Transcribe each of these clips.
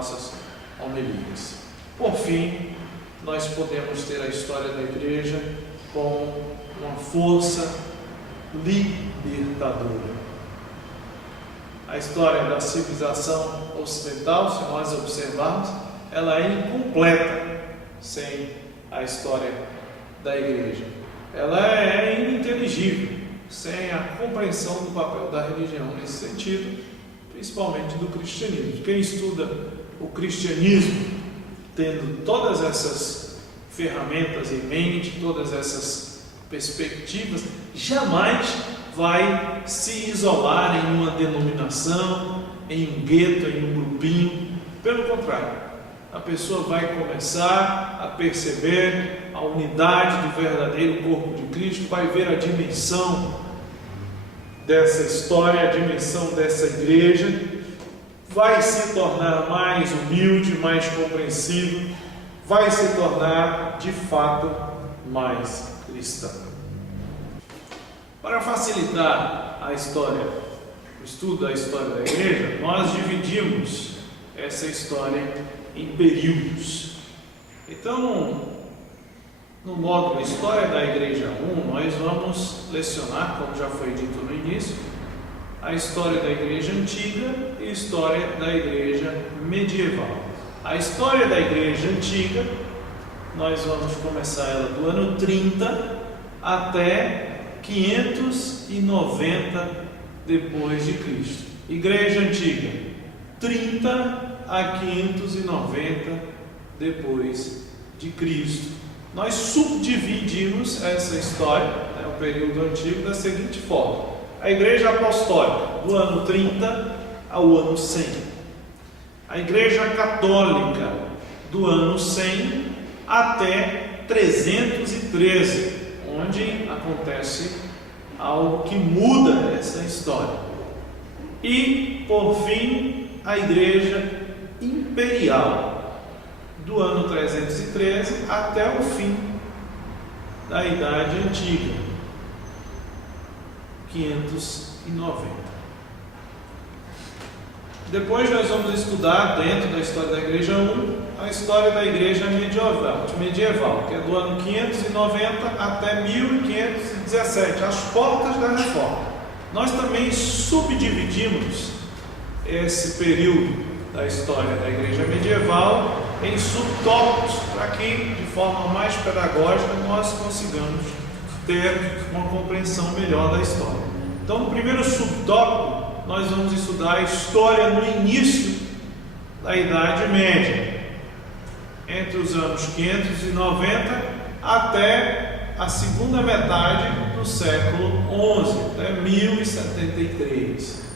nossas homilias. Por fim, nós podemos ter a história da igreja com uma força libertadora. A história da civilização ocidental, se nós observarmos, ela é incompleta sem a história da igreja. Ela é ininteligível sem a compreensão do papel da religião nesse sentido, principalmente do cristianismo. Quem estuda o cristianismo, tendo todas essas ferramentas em mente, todas essas perspectivas, jamais vai se isolar em uma denominação, em um gueto, em um grupinho. Pelo contrário, a pessoa vai começar a perceber a unidade do verdadeiro corpo de Cristo, vai ver a dimensão dessa história, a dimensão dessa igreja, vai se tornar mais humilde, mais compreensivo, vai se tornar de fato mais cristão. Para facilitar a história, o estudo da história da igreja, nós dividimos essa história em períodos. Então, no módulo História da Igreja 1, nós vamos lecionar, como já foi dito no início, a história da Igreja Antiga e a história da Igreja Medieval. A história da Igreja Antiga, nós vamos começar ela do ano 30 até 590 depois de Cristo. Igreja Antiga, 30 a 590 depois de Cristo. Nós subdividimos essa história, o período antigo, da seguinte forma: a Igreja Apostólica, do ano 30 ao ano 100. A Igreja Católica, do ano 100 até 313, onde acontece algo que muda essa história. E, por fim, a Igreja Imperial, do ano 313 até o fim da Idade Antiga, 590. Depois nós vamos estudar, dentro da história da Igreja 1, a história da Igreja medieval, que é do ano 590 até 1517, as portas da Reforma. Nós também subdividimos esse período da história da Igreja medieval em subtópicos, para que, de forma mais pedagógica, nós consigamos ter uma compreensão melhor da história. Então, no primeiro subtópico, nós vamos estudar a história no início da Idade Média, entre os anos 590 até a segunda metade do século XI, até 1073.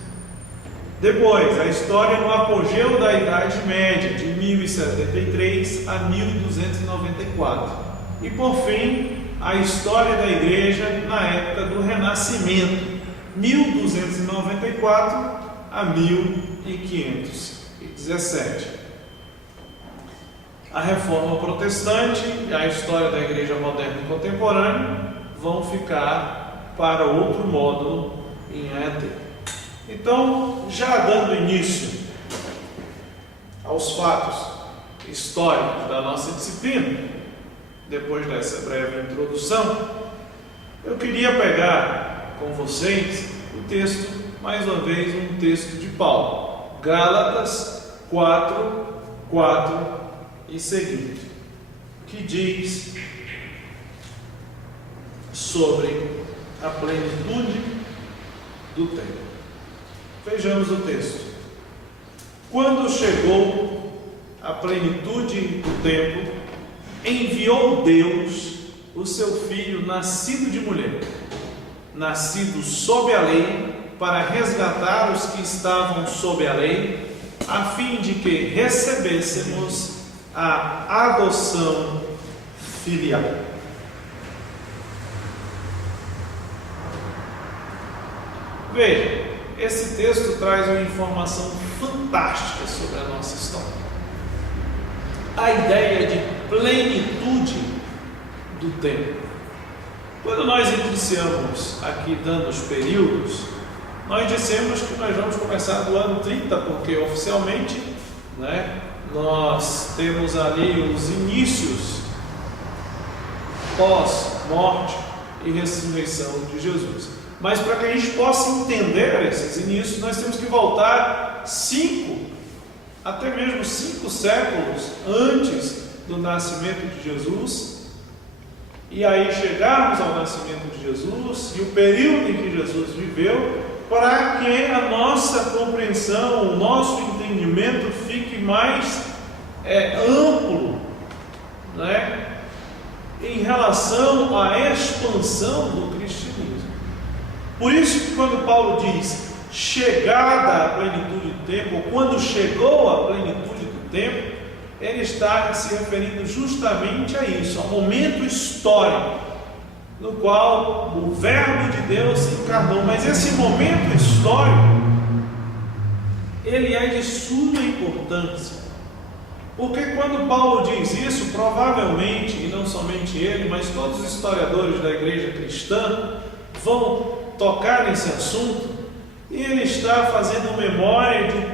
Depois, a história no apogeu da Idade Média, de 1073 a 1294. E, por fim, a história da Igreja na época do Renascimento, 1294 a 1517. A Reforma Protestante e a história da Igreja Moderna e Contemporânea vão ficar para outro módulo em ETE. Então, já dando início aos fatos históricos da nossa disciplina, depois dessa breve introdução, eu queria pegar com vocês o texto, mais uma vez, um texto de Paulo, Gálatas 4, 4 e seguinte, que diz sobre a plenitude do tempo. Vejamos o texto. Quando chegou a plenitude do tempo, enviou Deus o seu Filho, nascido de mulher, nascido sob a lei, para resgatar os que estavam sob a lei, a fim de que recebêssemos a adoção filial. Veja, esse texto traz uma informação fantástica sobre a nossa história. A ideia de plenitude do tempo. Quando nós iniciamos aqui dando os períodos, nós dissemos que nós vamos começar do ano 30, porque oficialmente, nós temos ali os inícios pós-morte e ressurreição de Jesus. Mas para que a gente possa entender esses inícios, nós temos que voltar 5, até mesmo 5 séculos antes do nascimento de Jesus, e aí chegarmos ao nascimento de Jesus e o período em que Jesus viveu, para que a nossa compreensão, o nosso entendimento fique mais amplo, né, em relação à expansão do cristianismo. Por isso que quando Paulo diz chegada à plenitude do tempo, ou quando chegou à plenitude do tempo, ele está se referindo justamente a isso, ao momento histórico no qual o Verbo de Deus se encarnou. Mas esse momento histórico, ele é de suma importância, porque quando Paulo diz isso, provavelmente, e não somente ele, mas todos os historiadores da igreja cristã vão tocar nesse assunto, e ele está fazendo memória de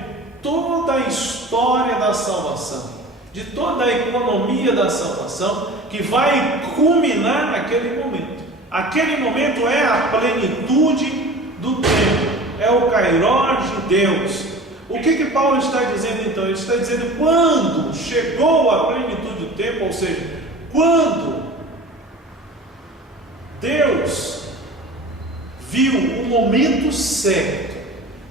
toda a história da salvação, de toda a economia da salvação, que vai culminar naquele momento. Aquele momento é a plenitude do tempo, é o Kairos de Deus. O que Paulo está dizendo então? Ele está dizendo quando chegou a plenitude do tempo, ou seja, quando Deus viu o momento certo,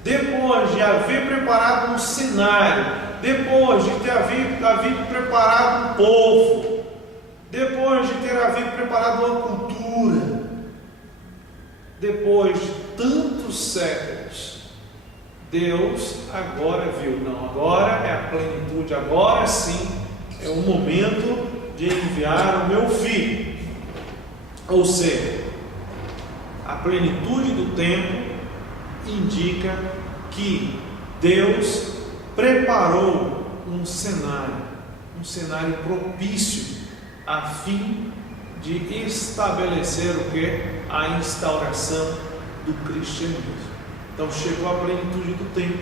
depois de haver preparado um cenário, depois de ter havido preparado um povo, depois de ter havido preparado uma cultura, depois de tantos séculos, Deus agora viu, não, agora é a plenitude, agora sim é o momento de enviar o meu filho. Ou seja, a plenitude do tempo indica que Deus preparou um cenário propício a fim de estabelecer o que? A instauração do cristianismo. Então chegou a plenitude do tempo,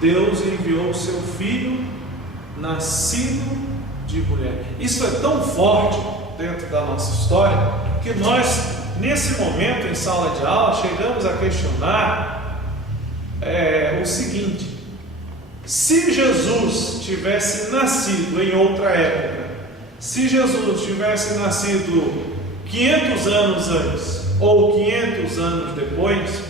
Deus enviou o seu filho nascido de mulher. Isso é tão forte dentro da nossa história que nós, nesse momento em sala de aula, chegamos a questionar o seguinte: se Jesus tivesse nascido em outra época, se Jesus tivesse nascido 500 anos antes ou 500 anos depois,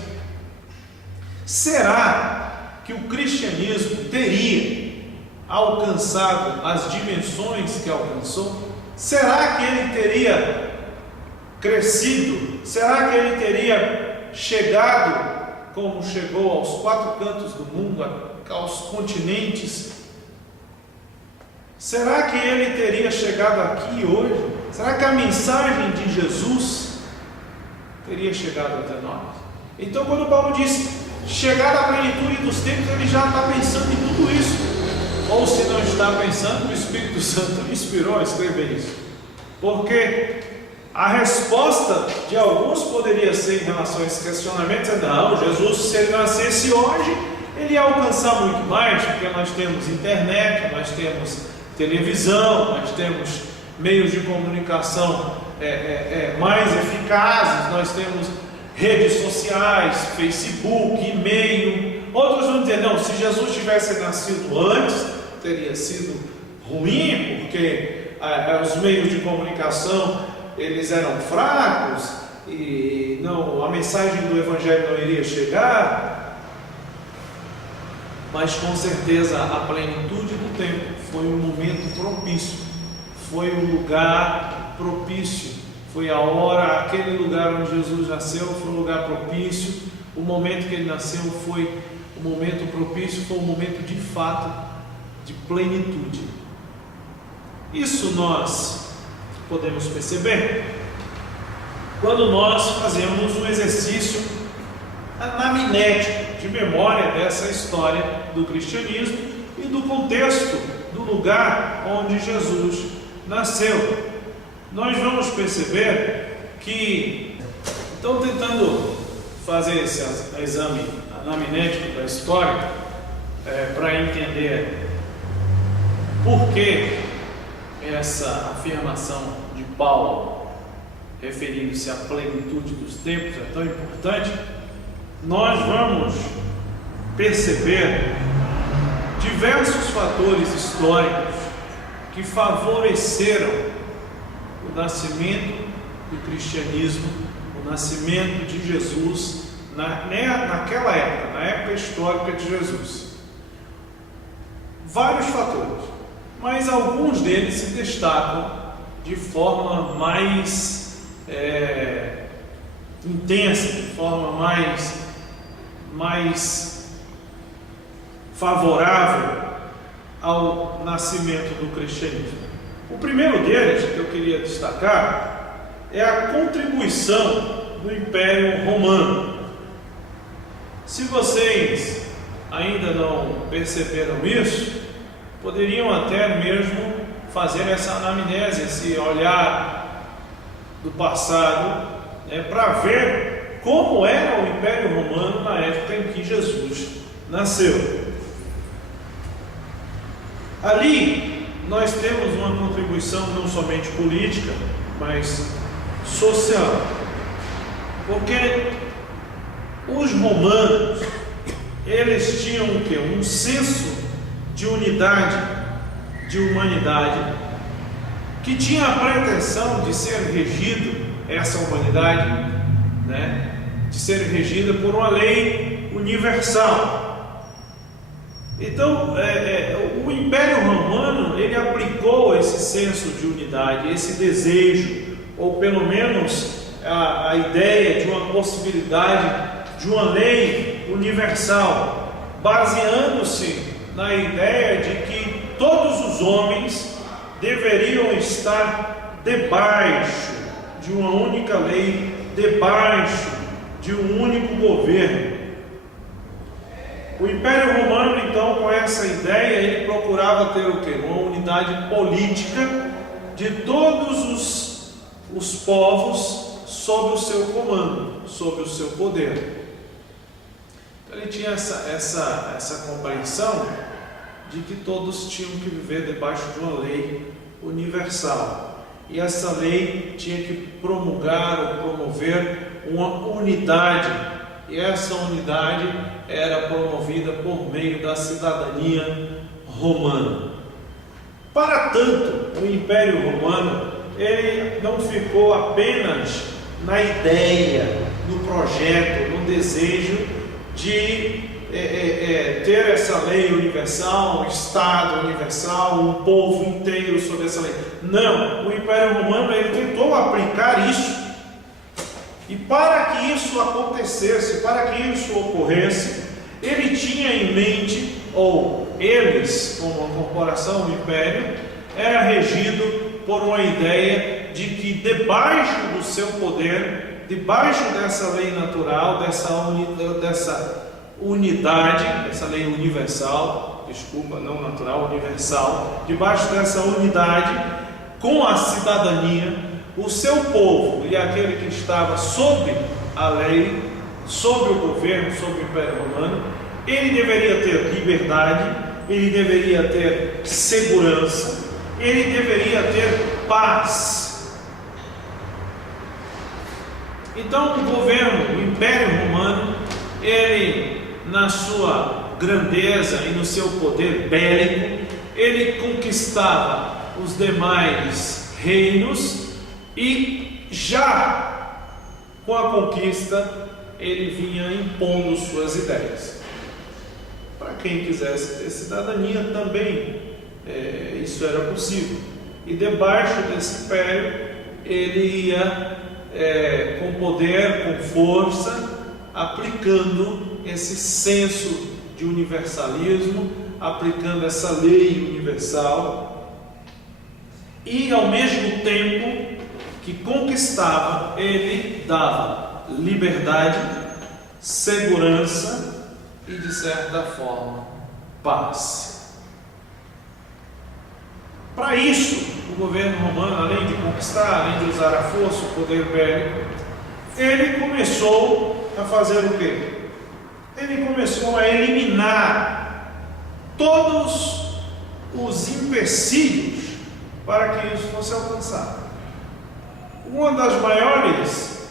será que o cristianismo teria alcançado as dimensões que alcançou? Será que ele teria crescido? Será que ele teria chegado como chegou aos 4 cantos do mundo, aos continentes? Será que ele teria chegado aqui hoje? Será que a mensagem de Jesus teria chegado até nós? Então, quando Paulo diz chegada à plenitude dos tempos, ele já está pensando em tudo isso. Ou se não está pensando, o Espírito Santo me inspirou a escrever isso. Porque a resposta de alguns poderia ser em relação a esse questionamento: não, Jesus, se ele nascesse hoje, ele ia alcançar muito mais, porque nós temos internet, nós temos televisão, nós temos meios de comunicação mais eficazes, nós temos redes sociais, Facebook, e-mail. Outros vão dizer: não, se Jesus tivesse nascido antes, teria sido ruim, porque os meios de comunicação eles eram fracos e não, a mensagem do Evangelho não iria chegar. Mas com certeza a plenitude do tempo foi um momento propício, foi um lugar propício, foi a hora, aquele lugar onde Jesus nasceu foi um lugar propício. O momento que ele nasceu foi um momento propício, foi um momento de fato de plenitude. Isso nós podemos perceber quando nós fazemos um exercício anamnético de memória dessa história do cristianismo e do contexto do lugar onde Jesus nasceu. Nós vamos perceber que, então, tentando fazer esse exame anamnético da história para entender Por que essa afirmação de Paulo, referindo-se à plenitude dos tempos, é tão importante? Nós vamos perceber diversos fatores históricos que favoreceram o nascimento do cristianismo, o nascimento de Jesus naquela época, na época histórica de Jesus. Vários fatores, mas alguns deles se destacam de forma mais intensa, de forma mais favorável ao nascimento do cristianismo. O primeiro deles que eu queria destacar é a contribuição do Império Romano. Se vocês ainda não perceberam isso, poderiam até mesmo fazer essa anamnese, esse olhar do passado, para ver como era o Império Romano na época em que Jesus nasceu. Ali nós temos uma contribuição não somente política, mas social, porque os romanos, eles tinham o quê? Um senso de unidade, de humanidade, que tinha a pretensão de ser regido, essa humanidade, de ser regida por uma lei universal. Então, o Império Romano, ele aplicou esse senso de unidade, esse desejo, ou pelo menos a ideia de uma possibilidade de uma lei universal, baseando-se na ideia de que todos os homens deveriam estar debaixo de uma única lei, debaixo de um único governo. O Império Romano, então, com essa ideia, ele procurava ter o quê? Uma unidade política de todos os povos sob o seu comando, sob o seu poder. Então, ele tinha essa compreensão de que todos tinham que viver debaixo de uma lei universal. E essa lei tinha que promulgar ou promover uma unidade. E essa unidade era promovida por meio da cidadania romana. Para tanto, o Império Romano, ele não ficou apenas na ideia, no projeto, no desejo de ter essa lei universal, um Estado universal, um povo inteiro sob essa lei. Não, o Império Romano, ele tentou aplicar isso. E para que isso acontecesse, para que isso ocorresse, ele tinha em mente, ou eles, como uma corporação, o Império, era regido por uma ideia de que debaixo do seu poder, debaixo dessa lei natural, dessa unidade, essa lei universal, não natural, universal, debaixo dessa unidade, com a cidadania, o seu povo e aquele que estava sob a lei, sob o governo, sob o Império Romano, ele deveria ter liberdade, ele deveria ter segurança, ele deveria ter paz. Então o governo, o Império Romano, ele, na sua grandeza e no seu poder bélico, ele conquistava os demais reinos. E já com a conquista, ele vinha impondo suas ideias. Para quem quisesse ter cidadania também, isso era possível. E debaixo desse império, ele ia com poder, com força, aplicando esse senso de universalismo, aplicando essa lei universal. E ao mesmo tempo que conquistava, ele dava liberdade, segurança e, de certa forma, paz. Para isso, o governo romano, além de conquistar, além de usar a força, o poder bélico, ele começou a fazer o quê? Ele começou a eliminar todos os empecilhos para que isso fosse alcançado. Uma das maiores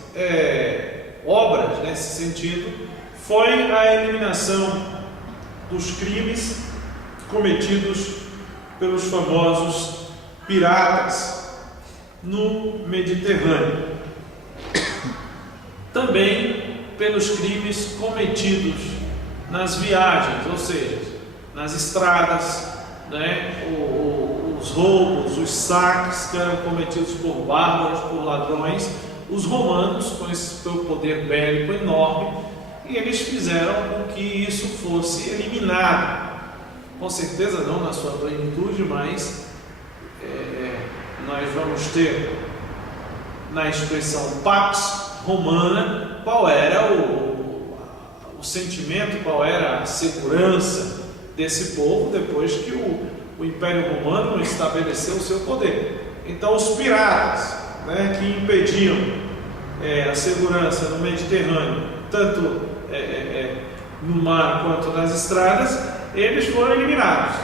obras nesse sentido foi a eliminação dos crimes cometidos pelos famosos piratas no Mediterrâneo. Também pelos crimes cometidos nas viagens, ou seja, nas estradas, os roubos, os saques que eram cometidos por bárbaros, por ladrões. Os romanos, com esse seu poder bélico enorme, e eles fizeram com que isso fosse eliminado. Com certeza não na sua plenitude, mas nós vamos ter na instituição Pax Romana qual era o sentimento, qual era a segurança desse povo depois que o Império Romano estabeleceu o seu poder. Então os piratas, que impediam a segurança no Mediterrâneo, tanto no mar quanto nas estradas, eles foram eliminados.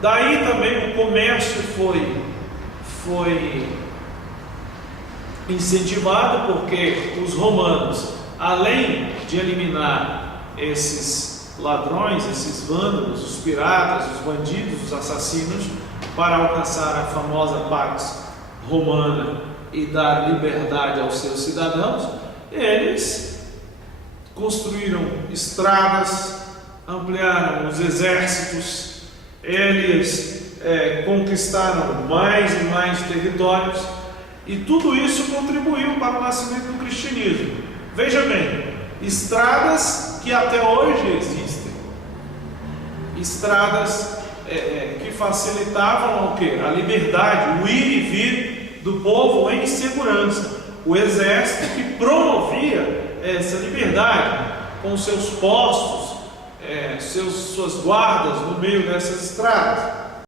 Daí também o comércio foi incentivado, porque os romanos, além de eliminar esses ladrões, esses vândalos, os piratas, os bandidos, os assassinos, para alcançar a famosa Pax Romana e dar liberdade aos seus cidadãos, eles construíram estradas, ampliaram os exércitos, eles conquistaram mais e mais territórios, e tudo isso contribuiu para o nascimento do cristianismo. Veja bem, estradas que até hoje existem, estradas que facilitavam o quê? A liberdade, o ir e vir do povo em segurança, o exército que promovia essa liberdade com seus postos, suas guardas no meio dessas estradas.